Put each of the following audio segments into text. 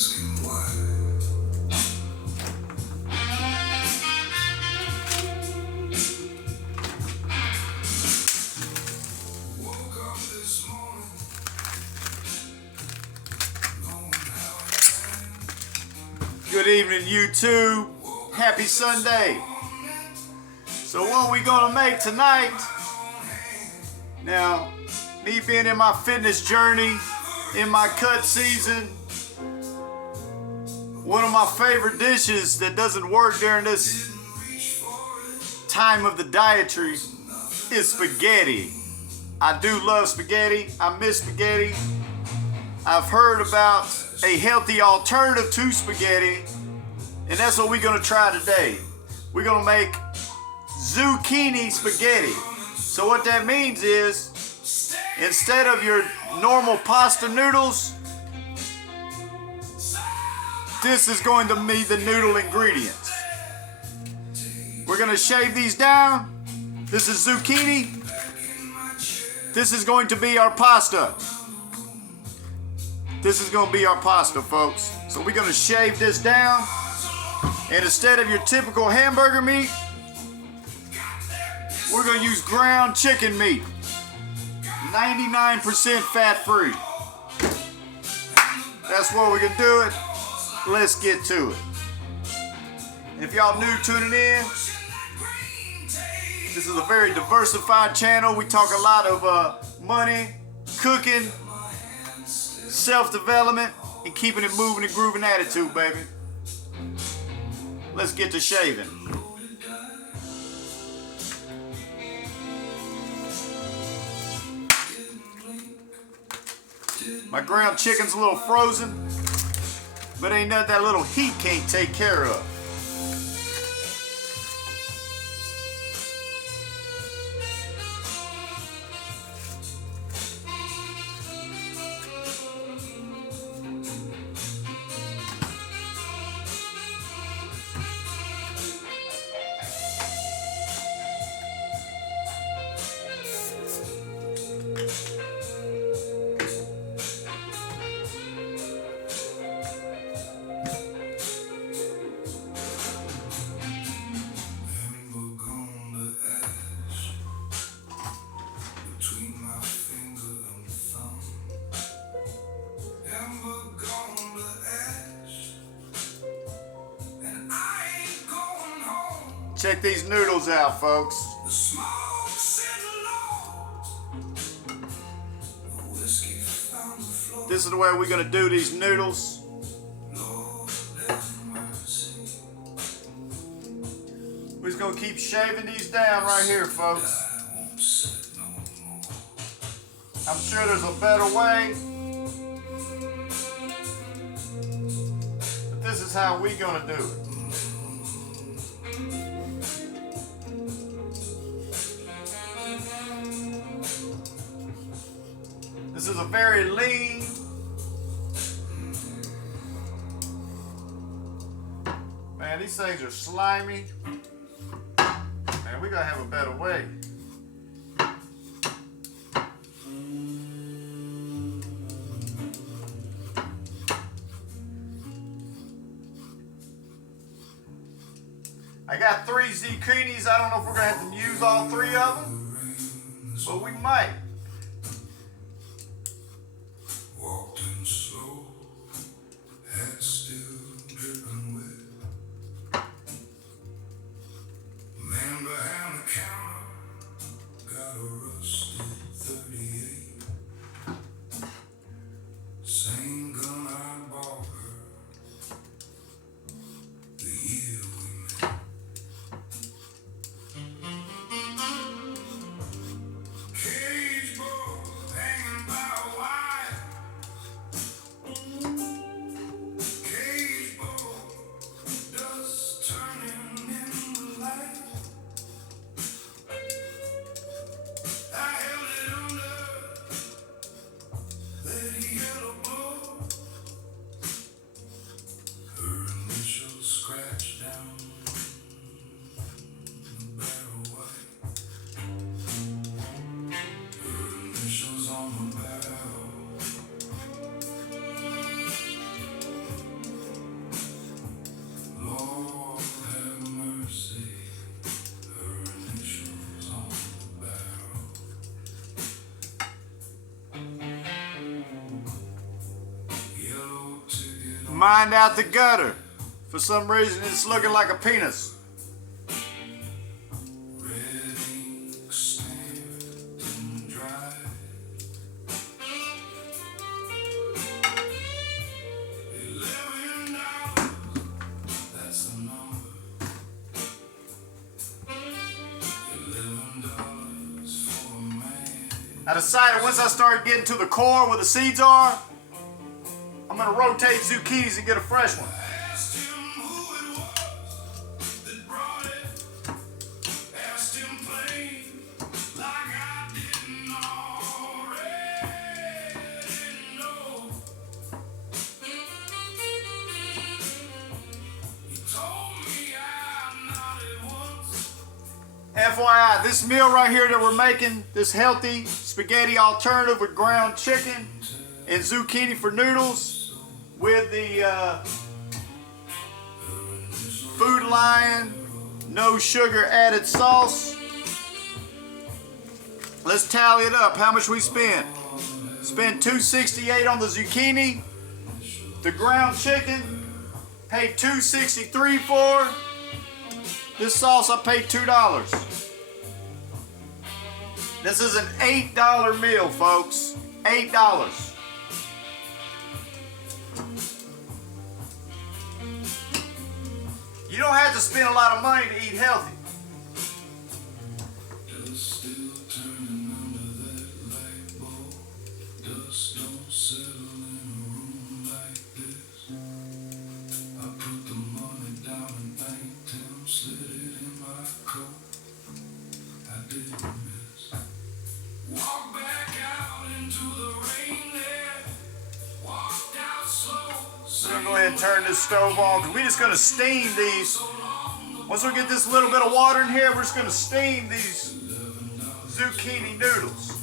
Good evening, YouTube. Happy Sunday. So what we gonna make tonight? Now, me being in my fitness journey, in my cut season, one of my favorite dishes that doesn't work during this time of the dietary is spaghetti. I do love spaghetti. I miss spaghetti. I've heard about a healthy alternative to spaghetti, and that's what we're gonna try today. We're gonna make zucchini spaghetti. So what that means is, instead of your normal pasta noodles, this is going to be the noodle ingredients. We're gonna shave these down. This is zucchini. This is going to be our pasta. This is gonna be our pasta, folks. So we're gonna shave this down, and instead of your typical hamburger meat, we're gonna use ground chicken meat. 99% fat-free. That's what we're gonna do it. Let's get to it. And if y'all new tuning in, this is a very diversified channel. We talk a lot of money, cooking, self-development, and keeping it moving and grooving attitude, baby. Let's get to shaving. My ground chicken's a little frozen, but ain't nothing that little heat can't take care of. Check these noodles out, folks. This is the way we're gonna do these noodles. We're just gonna keep shaving these down right here, folks. I'm sure there's a better way, but this is how we're gonna do it. This is a very lean, man, these things are slimy. Man, we gotta have a better way. I got 3 zucchinis. I don't know if we're gonna have to use all 3 of them, but we might. Hey! mind out the gutter. For some reason, it's looking like a penis. I decided once I started getting to the core where the seeds are, I'm gonna rotate zucchinis and get a fresh one. FYI, this meal right here that we're making, this healthy spaghetti alternative with ground chicken and zucchini for noodles with the Food Lion no sugar added sauce. Let's tally it up. How much we spent? Spent $268 on the zucchini. The ground chicken paid $263 for. This sauce I paid $2. This is an $8 meal, folks. $8. You don't have to spend a lot of money to eat healthy. Go ahead and turn this stove on because we're just going to steam these. Once we get this little bit of water in here, we're just going to steam these zucchini noodles.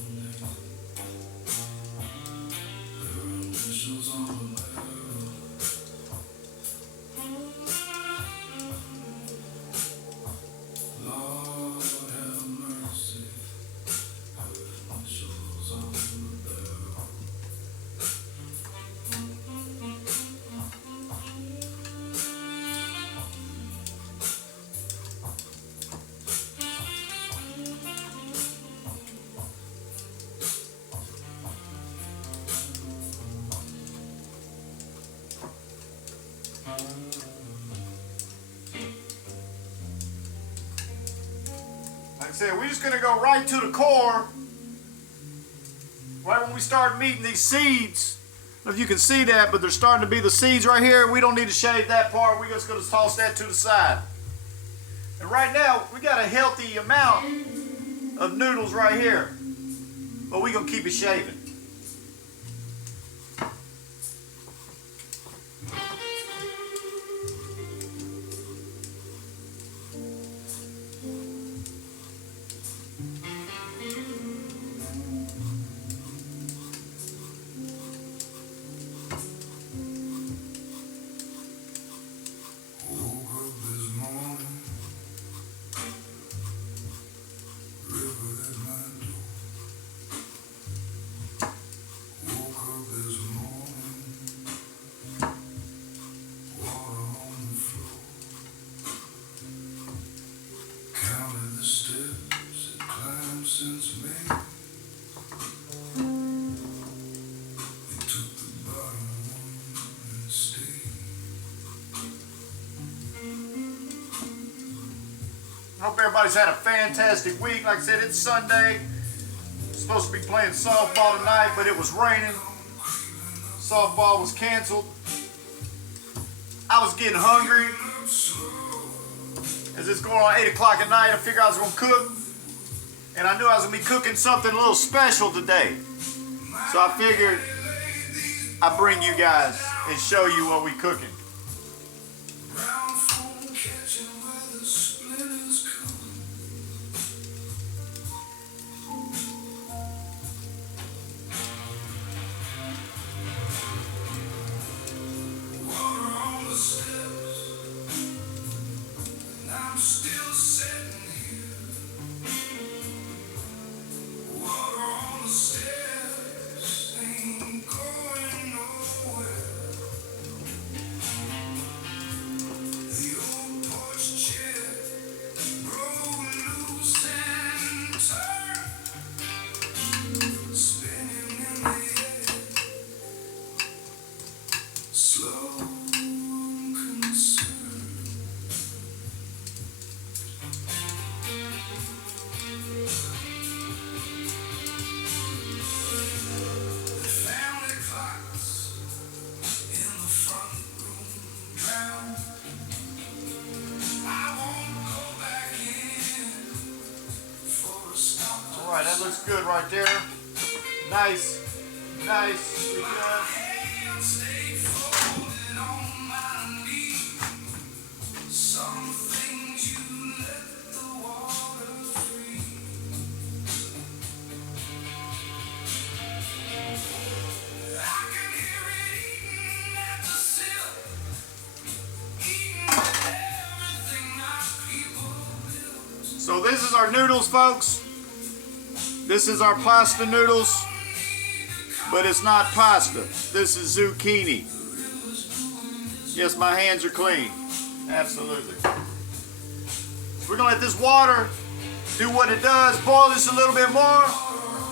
Like I said, we're just going to go right to the core. Right when we start meeting these seeds. I don't know if you can see that, but there's starting to be the seeds right here. We don't need to shave that part. We're just going to toss that to the side. And right now, we got a healthy amount of noodles right here. But we're going to keep it shaving. I hope everybody's had a fantastic week. Like I said, it's Sunday. Supposed to be playing softball tonight, but it was raining. Softball was canceled. I was getting hungry. As it's going on 8 o'clock at night, I figured I was going to cook. And I knew I was going to be cooking something a little special today. So I figured I'd bring you guys and show you what we're cooking. All right, that looks good right there. Nice, nice. Good. So this is our noodles, folks. This is our pasta noodles, but it's not pasta. This is zucchini. Yes, my hands are clean. Absolutely. We're gonna let this water do what it does, boil this a little bit more.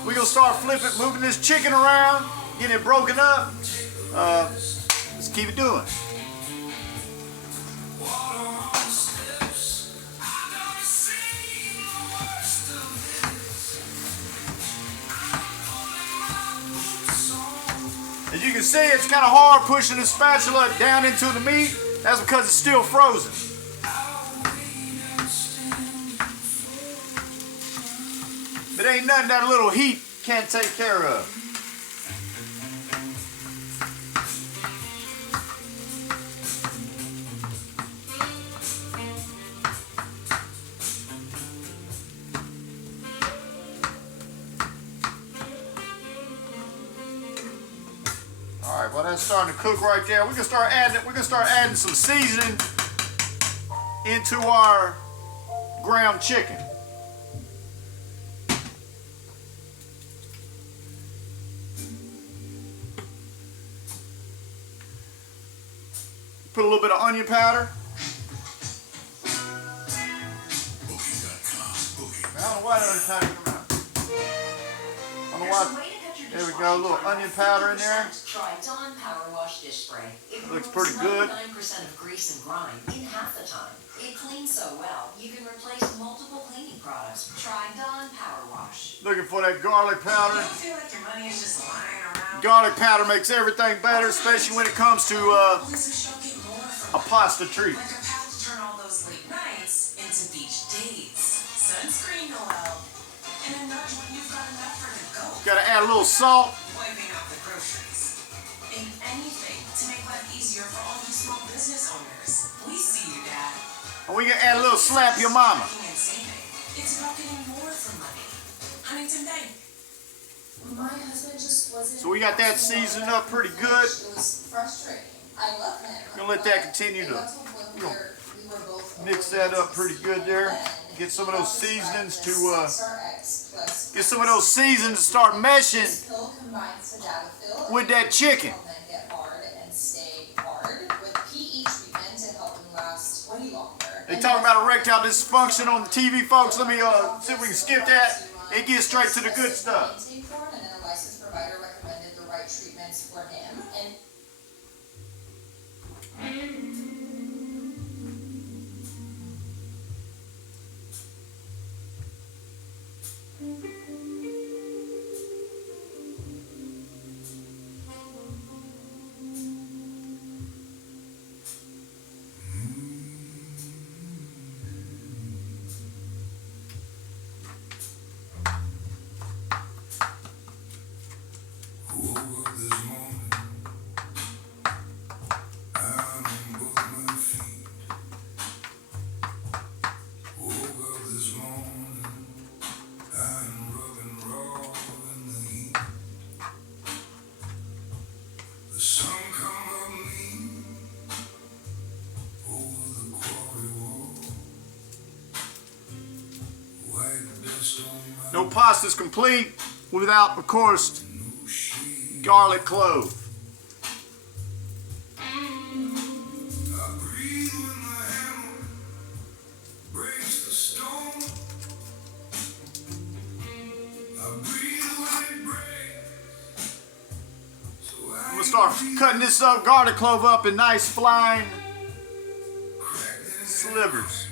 We're gonna start flipping, moving this chicken around, getting it broken up. Let's keep it doing. As you can see, it's kind of hard pushing the spatula down into the meat. That's because it's still frozen. But ain't nothing that a little heat can't take care of. All right, well that's starting to cook right there. We're gonna start adding some seasoning into our ground chicken. Put a little bit of onion powder. I don't know why the onion powder come out. I don't know why. There we go, a little onion powder in there. Try Dawn Power Wash Dish Spray. It looks pretty good. 99% of grease and grime in half the time. It cleans so well, you can replace multiple cleaning products. Try Dawn Power Wash. Looking for that garlic powder. You don't feel like your money is just lying around. Garlic powder makes everything better, especially when it comes to a pasta treat. Like a path to turn all those late nights into beach days. Sunscreen will help. And a nudge when you've got an effort to go. Gotta add a little salt. Wiping out the groceries. And anything to make life easier for all you small business owners. We see you, Dad. And we can add a little slap your mama. It's about getting more for money. Huntington Bank. My husband just wasn't. So we got that seasoned up pretty good. It was frustrating. I love him. Gonna let that continue to mix that up pretty good there. Get some of those seasonings to start meshing with that chicken. They talk about erectile dysfunction on the TV, folks. Let me see if we can skip that and get straight to the good stuff. No pasta's complete without, of course, garlic clove. I'm gonna start Cutting this up, garlic clove up in nice flying slivers.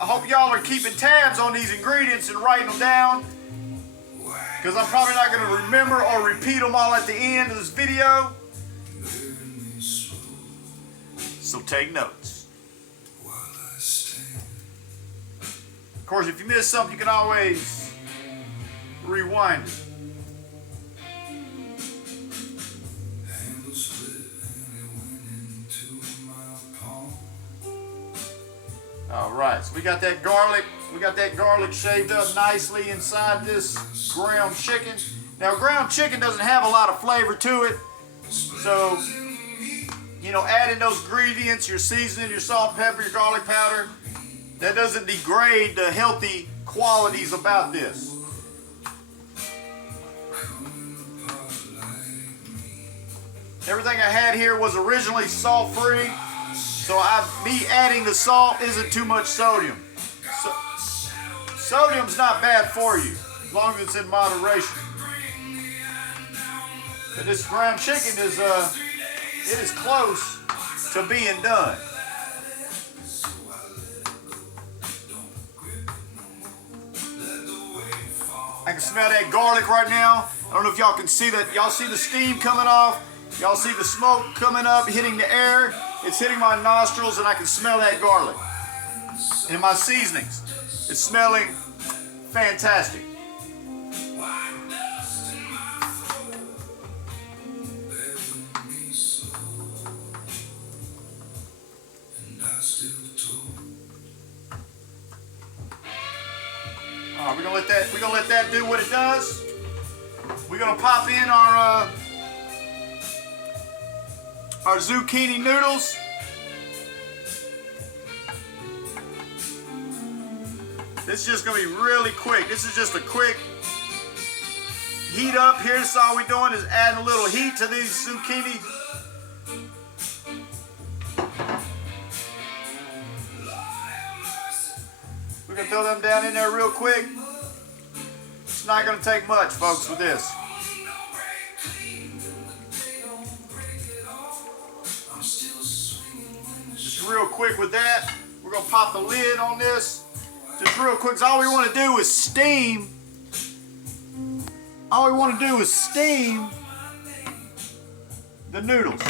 I hope y'all are keeping tabs on these ingredients and writing them down, because I'm probably not going to remember or repeat them all at the end of this video. So take notes. Of course, if you miss something, you can always rewind it. All right, so we got that garlic. We got that garlic shaved up nicely inside this ground chicken. Now, ground chicken doesn't have a lot of flavor to it, so you know, adding those ingredients, your seasoning, your salt, pepper, your garlic powder, that doesn't degrade the healthy qualities about this. Everything I had here was originally salt-free, so me adding the salt isn't too much sodium. Sodium's not bad for you, as long as it's in moderation. But this ground chicken is it is close to being done. I can smell that garlic right now. I don't know if y'all can see that. Y'all see the steam coming off. Y'all see the smoke coming up, hitting the air. It's hitting my nostrils, and I can smell that garlic. And my seasonings. It's smelling fantastic. All right, we're gonna let that do what it does. We're gonna pop in our zucchini noodles. This is just gonna be really quick. This is just a quick heat up. Here's all we're doing is adding a little heat to these zucchini. We're gonna throw them down in there real quick. It's not gonna take much, folks, with this. Just real quick with that. We're gonna pop the lid on this. Just real quick, 'cause all we want to do is steam. All we want to do is steam the noodles.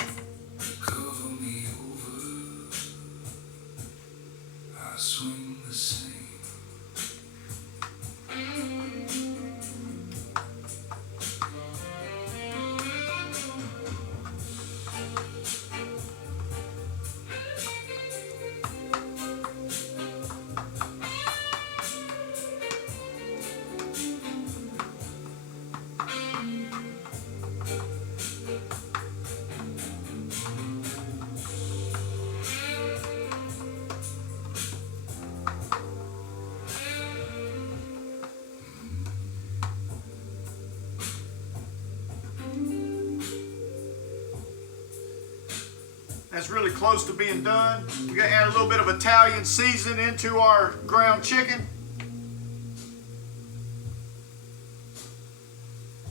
That's really close to being done. We're gonna add a little bit of Italian seasoning into our ground chicken,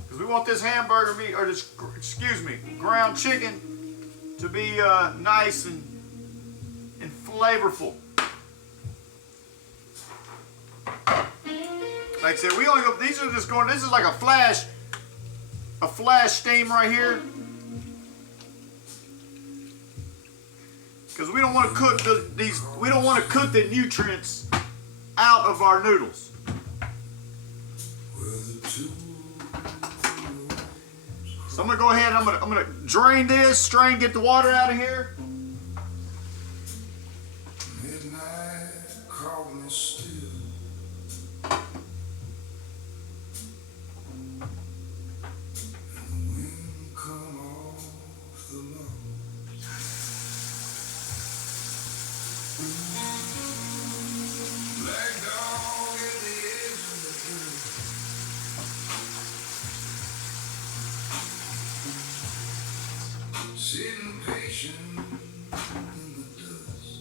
because we want this hamburger meat, or this, excuse me, ground chicken to be nice and flavorful. Like I said, we only go, these are just going, this is like a flash steam right here. Because we don't want to cook we don't want to cook the nutrients out of our noodles. So I'm gonna go ahead and I'm gonna drain this, get the water out of here.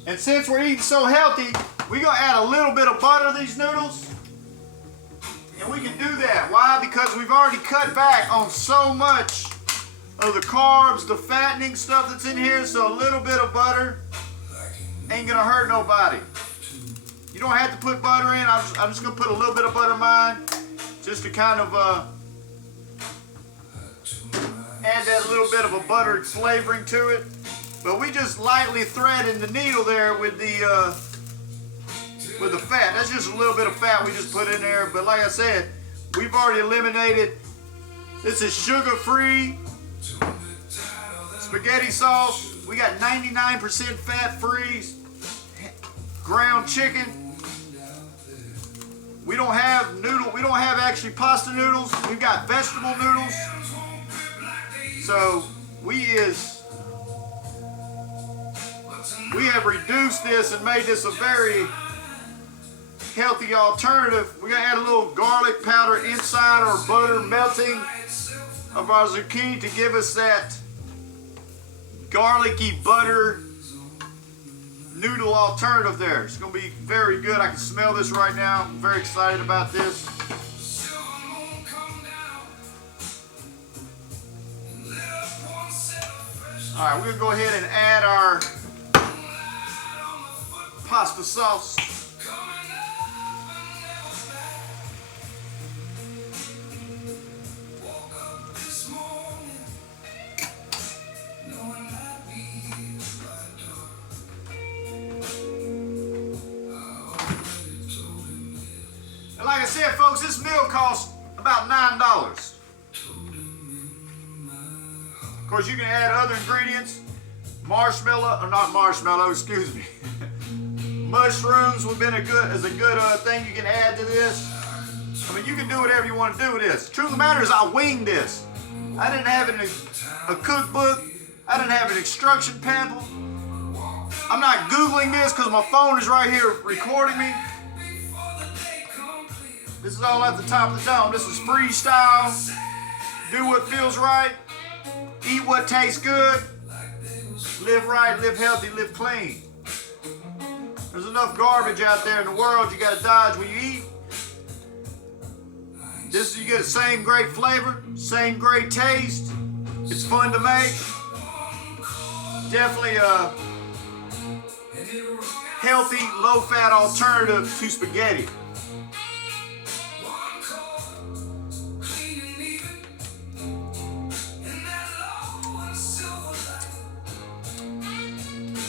And since we're eating so healthy, we're gonna add a little bit of butter to these noodles. And because we've already cut back on so much of the carbs, the fattening stuff that's in here, so a little bit of butter ain't gonna hurt nobody. You don't have to put butter in. I'm just gonna put a little bit of butter in mine, just to kind of add that little bit of a buttered flavoring to it. But we just lightly threading the needle there with the fat. That's just a little bit of fat we just put in there. But like I said, we've already eliminated. This is sugar-free spaghetti sauce. We got 99% fat-free ground chicken. We don't have actually pasta noodles. We've got vegetable noodles. So we have reduced this and made this a very healthy alternative. We're gonna add a little garlic powder inside or butter melting of our zucchini to give us that garlicky butter noodle alternative there. It's gonna be very good. I can smell this right now. I'm very excited about this. All right, we're gonna go ahead and add our pasta sauce. And like I said, folks, this meal costs about $9. Of course, you can add other ingredients. Excuse me. Mushrooms would have been a good thing you can add to this. I mean, you can do whatever you want to do with this. The truth of the matter is, I winged this. I didn't have a cookbook. I didn't have an instruction panel. I'm not Googling this because my phone is right here recording me. This is all at the top of the dome. This is freestyle. Do what feels right. Eat what tastes good. Live right, live healthy, live clean. There's enough garbage out there in the world you gotta dodge when you eat. You get the same great flavor, same great taste. It's fun to make. Definitely a healthy, low-fat alternative to spaghetti.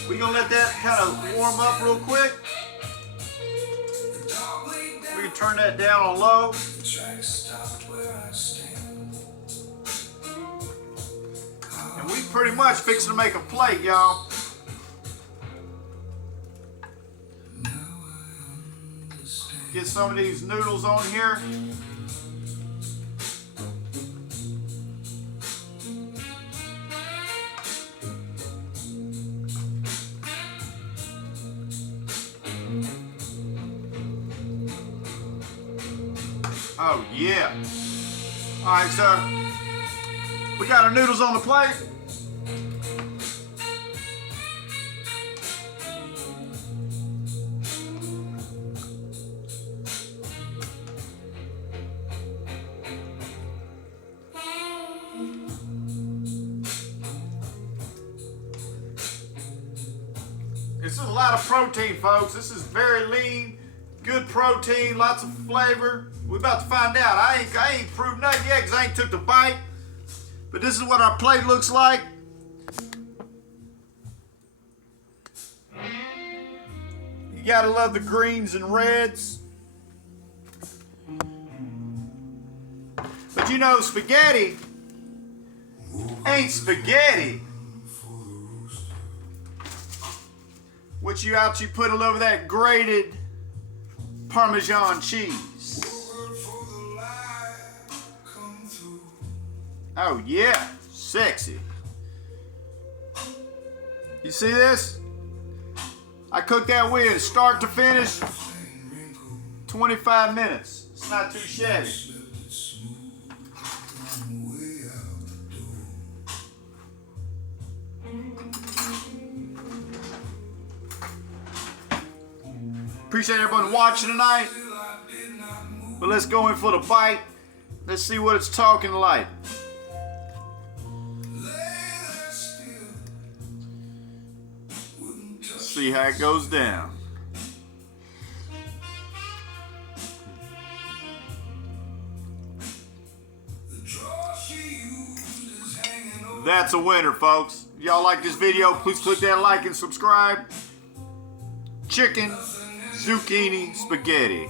We're gonna let that kind of warm up real quick. We can turn that down on low. And we pretty much fixing to make a plate, y'all. Get some of these noodles on here. Oh yeah. All right, so we got our noodles on the plate. This is a lot of protein, folks. This is very lean, good protein, lots of flavor. We're about to find out. I ain't proved nothing yet because I ain't took the bite. But this is what our plate looks like. You gotta love the greens and reds. But you know, spaghetti ain't spaghetti. What you put all over that grated Parmesan cheese. Oh yeah, sexy. You see this? I cooked that with start to finish, 25 minutes. It's not too shabby. Appreciate everyone watching tonight. But let's go in for the bite. Let's see what it's talking like. See how it goes down. That's a winner, folks. If y'all like this video, please click that like and subscribe. Chicken Zucchini Spaghetti.